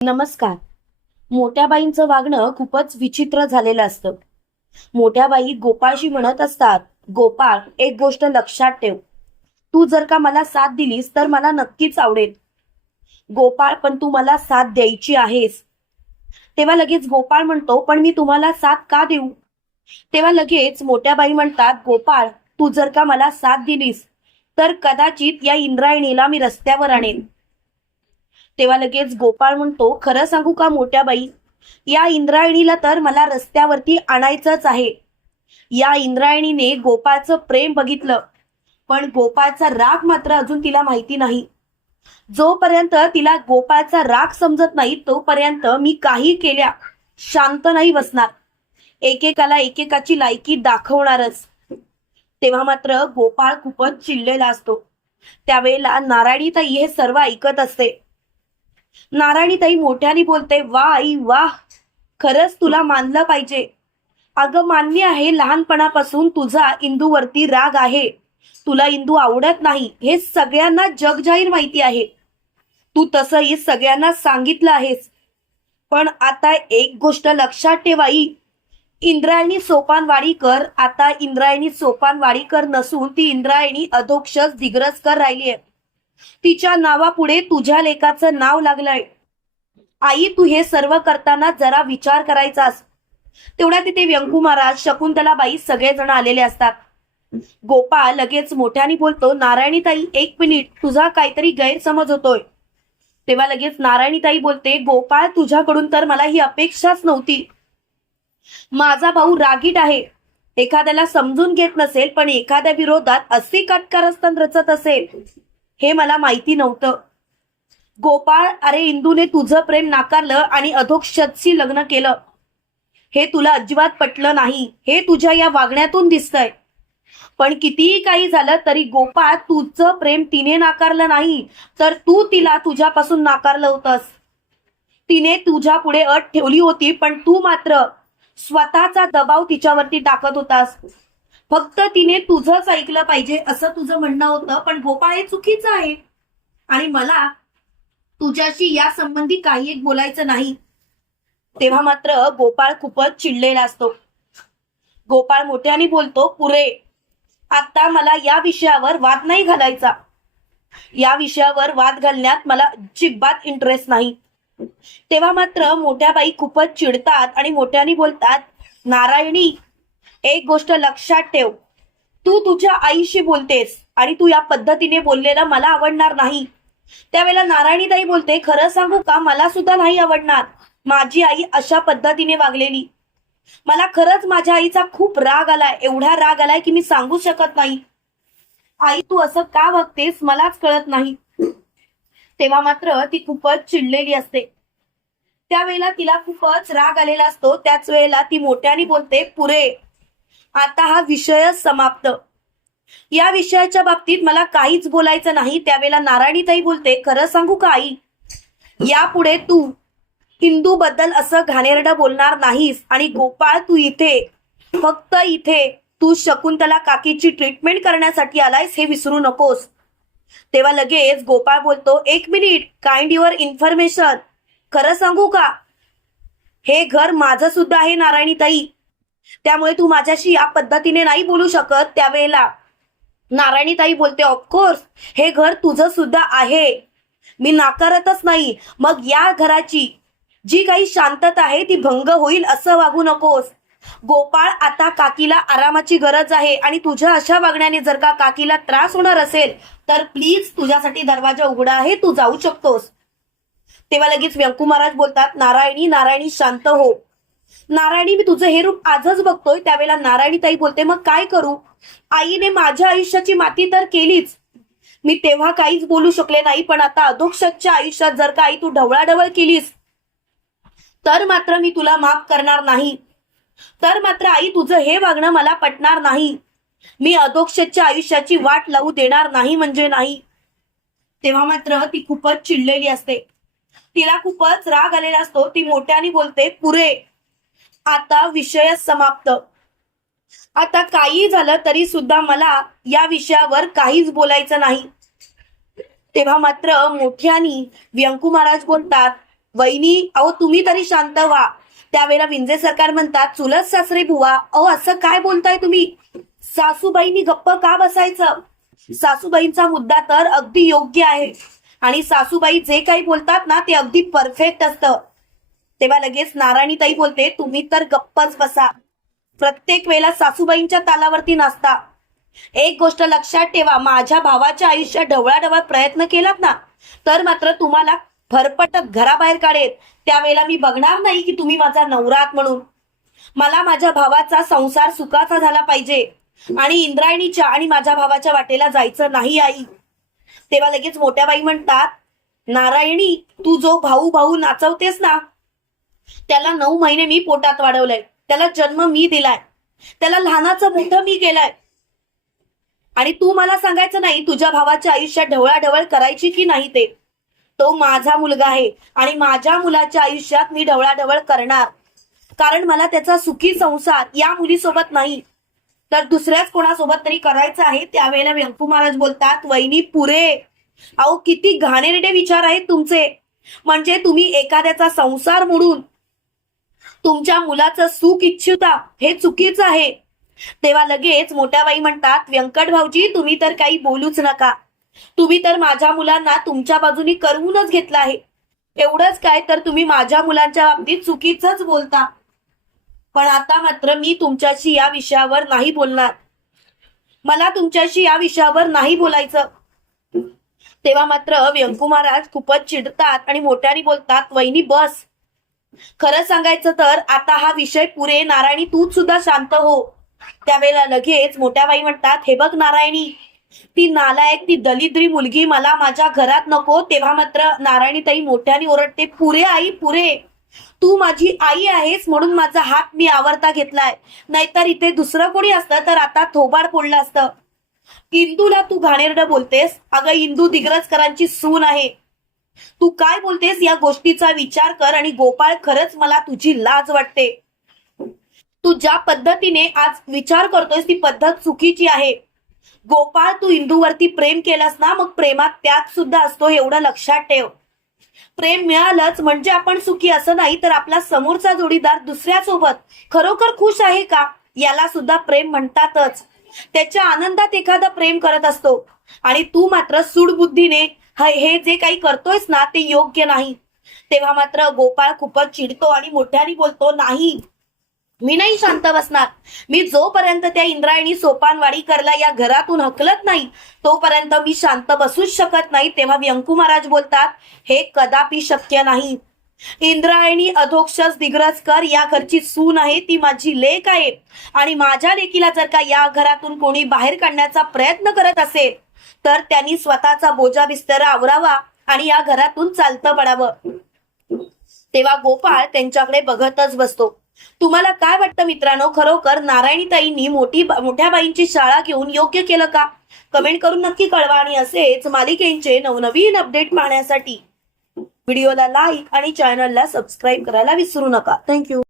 नमस्कार. मोठ्या बाईंचं वागणं खूपच विचित्र झालेलं असतं. मोठ्या बाई गोपाळशी म्हणत असतात, गोपाळ, एक गोष्ट लक्षात ठेव. तू जर का मला साथ दिलीस तर मला नक्कीच आवडेल. गोपाळ, पण तू मला साथ द्यायची आहेस. तेव्हा लगेच गोपाळ म्हणतो, पण मी तुम्हाला साथ का देऊ? तेव्हा लगेच मोठ्या बाई म्हणतात, गोपाळ, तू जर का मला साथ दिलीस तर कदाचित या इंद्रायणीला मी रस्त्यावर आणेन. तेव्हा लगेच गोपाळ म्हणतो, खरं सांगू का मोठ्या बाई, या इंद्रायणीला तर मला रस्त्यावरती आणायचंच आहे. या इंद्रायणीने गोपाळचं प्रेम बघितलं, पण गोपाळचा राग मात्र अजून तिला माहिती नाही. जोपर्यंत तिला गोपाळचा राग समजत नाही तोपर्यंत मी काही केल्या शांत नाही बसणार. एकेकाला एकेकाची लायकी दाखवणारच. तेव्हा मात्र गोपाळ खूपच चिडलेला असतो. त्यावेळेला नारायणीताई हे सर्व ऐकत असते. नारायणीताई मोठ्याने बोलते, वा आई वा, खरंच तुला मानलं पाहिजे. अगं मान्य आहे, लहानपणापासून तुझा इंदूवरती राग आहे. तुला इंदू आवडत नाही हे सगळ्यांना जगजाहीर माहिती आहे. तू तसंही सगळ्यांना सांगितलं आहेस. पण आता एक गोष्ट लक्षात ठेव आई, इंद्रायणी सोपानवाडीकर आता इंद्रायणी सोपानवाडीकर नसून ती इंद्रायणी अधोक्षज दिग्रसकर राहिली आहे. तिच्या नावापुढे तुझ्या लेकाचं नाव लागलंय. आई, तू हे सर्व करताना जरा विचार करायचास. तेवढ्या तिथे व्यंकू महाराज, शकुंतलाबाई सगळेजण आलेले असतात. गोपाळ लगेच मोठ्याने बोलतो, नारायणीताई एक मिनिट, तुझा काहीतरी गैरसमज होतोय. तेव्हा लगेच नारायणीताई बोलते, गोपाळ, तुझ्याकडून तर मला ही अपेक्षाच नव्हती. माझा भाऊ रागीट आहे, एखाद्याला समजून घेत नसेल, पण एखाद्या विरोधात असे कारस्थान रचत असेल हे मला माहिती नव्हतं. गोपाळ, अरे इंदूने तुझं प्रेम नाकारलं आणि अधोक्षजशी लग्न केलं. हे तुला अजिबात पटलं नाही, हे तुझ्या या वागण्यातून दिसतंय. पण कितीही काही झालं तरी गोपाळ, तुझं प्रेम तिने नाकारलं नाही, तर तू तिला तुझ्यापासून नाकारलं होतंस. तिने तुझ्या पुढे अट ठेवली होती, पण तू मात्र स्वतःचा दबाव तिच्यावरती टाकत होतास. फक्त तिने तुझंच ऐकलं पाहिजे असं तुझं म्हणणं होतं, पण गोपाळ हे चुकीचं आहे आणि मला तुझ्याशी या संबंधी काही एक बोलायचं नाही. तेव्हा मात्र गोपाळ खूपच चिडलेला असतो. गोपाळ मोठ्याने बोलतो, पुरे, आता मला या विषयावर वाद नाही घालायचा. या विषयावर वाद घालण्यात मला अजिबात इंटरेस्ट नाही. तेव्हा मात्र मोठ्या बाई खूपच चिडतात आणि मोठ्याने बोलतात, नारायणी, एक गोष्ट लक्षात ठेव, तू तुझ्या आईशी बोलतेस आणि तू या पद्धतीने बोललेलं मला आवडणार नाही. त्यावेळेला नारायणीताई बोलते, खरं सांगू का, मला सुद्धा नाही आवडणार माझी आई अशा पद्धतीने वागलेली. मला खरंच माझ्या आईचा खूप राग आलाय, एवढा राग आलाय की मी सांगू शकत नाही. आई, तू असं का वागतेस मलाच कळत नाही. तेव्हा मात्र ती खूपच चिडलेली असते. त्यावेळेला तिला खूपच राग आलेला असतो. त्याच वेळेला ती मोठ्याने बोलते, पुरे, आता हा विषयच समाप्त. या विषयाच्या बाबतीत मला काहीच बोलायचं नाही. त्यावेळेला नारायणीताई बोलते, खरं सांगू का आई, यापुढे तू हिंदू बद्दल असं घाणेरडं बोलणार नाहीस. आणि गोपाळ, तू इथे, फक्त इथे तू शकुंतला काकीची ट्रीटमेंट करण्यासाठी आलायस हे विसरू नकोस. तेव्हा लगेच गोपाळ बोलतो, एक मिनिट, काइंड युअर इन्फॉर्मेशन. खरं सांगू का, हे घर माझं सुद्धा आहे नारायणीताई, त्यामुळे तू माझ्याशी या पद्धतीने नाही बोलू शकत. त्यावेळेला नारायणीताई बोलते, ऑफकोर्स हे घर तुझं सुद्धा आहे, मी नाकारतच नाही. मग या घराची जी काही शांतता आहे ती भंग होईल असं वागू नकोस. गोपाळ, आता काकीला आरामाची गरज आहे आणि तुझ्या अशा वागण्याने जर का काकीला त्रास होणार असेल तर प्लीज तुझ्यासाठी दरवाजा उघडा आहे, तू जाऊ शकतोस. तेव्हा लगेच व्यंकू महाराज बोलतात, नारायणी शांत हो. नारायणी, मी तुझं हे रूप आजच बघतोय. त्यावेळेला नारायणीताई बोलते, मग काय करू, आईने माझ्या आयुष्याची माती तर केलीच, मी तेव्हा काहीच बोलू शकले नाही, पण आता अधोक्षजच्या आयुष्यात जर का आई तू ढवळाढवळ केलीस तर मात्र मी तुला माफ करणार नाही. तर मात्र आई, तुझं हे वागणं मला पटणार नाही. मी अधोक्षजच्या आयुष्याची वाट लावू देणार नाही म्हणजे नाही. तेव्हा मात्र ती खूपच चिडलेली असते. तिला खूपच राग आलेला असतो. ती मोठ्याने बोलते, पुरे, आता विषय समाप्त. आता काही झालं तरी सुद्धा मला या विषयावर काहीच बोलायचं नाही. तेव्हा मात्र मोठ्यानी व्यंकू महाराज बोलतात, वहिनी अहो तुम्ही तरी शांत व्हा. त्यावेळेला विंजे सरकार म्हणतात, चुलत सासरे बुवा, अहो असं काय बोलताय तुम्ही? सासूबाईंनी गप्प का बसायचं? सासूबाईंचा मुद्दा तर अगदी योग्य आहे आणि सासूबाई जे काही बोलतात ना ते अगदी परफेक्ट असतं. तेव्हा लगेच नारायणीताई बोलते, तुम्ही तर गप्पच बसा. प्रत्येक वेळेला सासूबाईंच्या तालावरती नाचता. एक गोष्ट लक्षात ठेवा, माझ्या भावाच्या आयुष्यात ढवळाढवळ प्रयत्न केलात ना तर मात्र तुम्हाला फरफटत घराबाहेर काढेल. त्यावेळेला मी बघणार नाही की तुम्ही माझा नवरा आहात म्हणून. मला माझ्या भावाचा संसार सुखाचा झाला पाहिजे आणि इंद्रायणीच्या आणि माझ्या भावाच्या वाटेला जायचं नाही आई. तेव्हा लगेच मोठ्या बाई म्हणतात, नारायणी तू जो भाऊ भाऊ नाचवतेस ना त्याला 9 महिने मी पोटात वाढवलंय, त्याला जन्म मी दिलाय, त्याला लहानाचं मोठं मी केलंय आणि तू मला सांगायचं नाही तुझ्या भावाच्या आयुष्यात ढवळाढवळ करायची की नाही ते. तो माझा मुलगा आहे आणि माझ्या मुलाच्या आयुष्यात मी ढवळाढवळ करणार, कारण मला त्याचा सुखी संसार या मुलीसोबत नाही तर दुसऱ्याच कोणासोबत तरी करायचं आहे. त्यावेळेला व्यंकू महाराज बोलतात, वहिनी पुरे. अहो किती घाणेरडे विचार आहेत तुमचे. म्हणजे तुम्ही एखाद्याचा संसार मोडून तुमच्या मुलाचं सुख इच्छिता, हे चुकीचं आहे. तेव्हा लगेच मोठ्या बाई म्हणतात, व्यंकट भाऊजी तुम्ही तर काही बोलूच नका. तुम्ही तर माझ्या मुलांना तुमच्या बाजूनी करूनच घेतलं आहे. एवढंच काय तर तुम्ही माझ्या मुलांच्या बाबतीत चुकीचंच बोलता. पण आता मात्र मी तुमच्याशी या विषयावर नाही बोलणार. मला तुमच्याशी या विषयावर नाही बोलायचं. तेव्हा मात्र व्यंकू महाराज खूपच चिडतात आणि मोठ्याने बोलतात, वहिनी बस. खरं सांगायचं तर आता हा विषय पुरे. नारायणी तूच सुद्धा शांत हो. त्यावेळेला लगेच मोठ्या बाई म्हणतात, हे बघ नारायणी, ती नालायक ती दलिद्री मुलगी मला माझ्या घरात नको. तेव्हा मात्र नारायणीताई मोठ्याने ओरडते, पुरे आई पुरे. तू माझी आई आहेस म्हणून माझा हात मी आवरता घेतलाय, नाहीतर इथे दुसरं कोणी असतं तर आता थोबाड फोडलं असतं. इंदूला तू घाणेरडं बोलतेस. अगं इंदू दिग्रजकरांची सून आहे. तू काय बोलतेस या गोष्टीचा विचार कर. आणि गोपाळ खरंच मला तुझी लाज वाटते. तू ज्या पद्धतीने आज विचार करतोयस ती पद्धत चुकीची आहे. गोपाळ तू इंदूवरती प्रेम केलंस ना, मग प्रेमात त्याग सुद्धा असतो, एवढं लक्षात ठेव. प्रेम मिळालंच म्हणजे आपण सुखी असं नाही, तर आपला समोरचा जोडीदार दुसऱ्यासोबत खरोखर खुश आहे का याला सुद्धा प्रेम म्हणतातच. त्याच्या आनंदात एखादा प्रेम करत असतो आणि तू मात्र सूडबुद्धीने हे जे काही करतोयस ना ते योग्य नाही. तेव्हा मात्र गोपाळ खूपच चिडतो आणि मोठ्याने बोलतो, नाही मी नाही शांत बसणार. मी जोपर्यंत त्या इंद्रायणी सोपानवाडीकरला या घरातून हकलत नाही तोपर्यंत मी शांत बसूच शकत नाही. तेव्हा व्यंकू महाराज बोलतात, हे कदापि शक्य नाही. इंद्रायणी अधोक्षज दिग्रजकर या घरची सून आहे, ती माझी लेक आहे आणि माझ्या लेकीला जर का या घरातून कोणी बाहेर काढण्याचा प्रयत्न करत असेल तर त्यांनी स्वतःचा बोजा बिस्तर आवरावा आणि या घरातून चालतं पडावं. तेव्हा गोपाळ त्यांच्याकडे बघतच बसतो. तुम्हाला काय वाटतं मित्रांनो, खरोखर नारायणीताईंनी मोठ्या बाईंची शाळा घेऊन योग्य केलं का? कमेंट करून नक्की कळवा आणि असेच मालिकेचे नवनवीन अपडेट पाहण्यासाठी व्हिडिओला लाईक आणि चॅनलला सबस्क्राईब करायला विसरू नका. थँक्यू.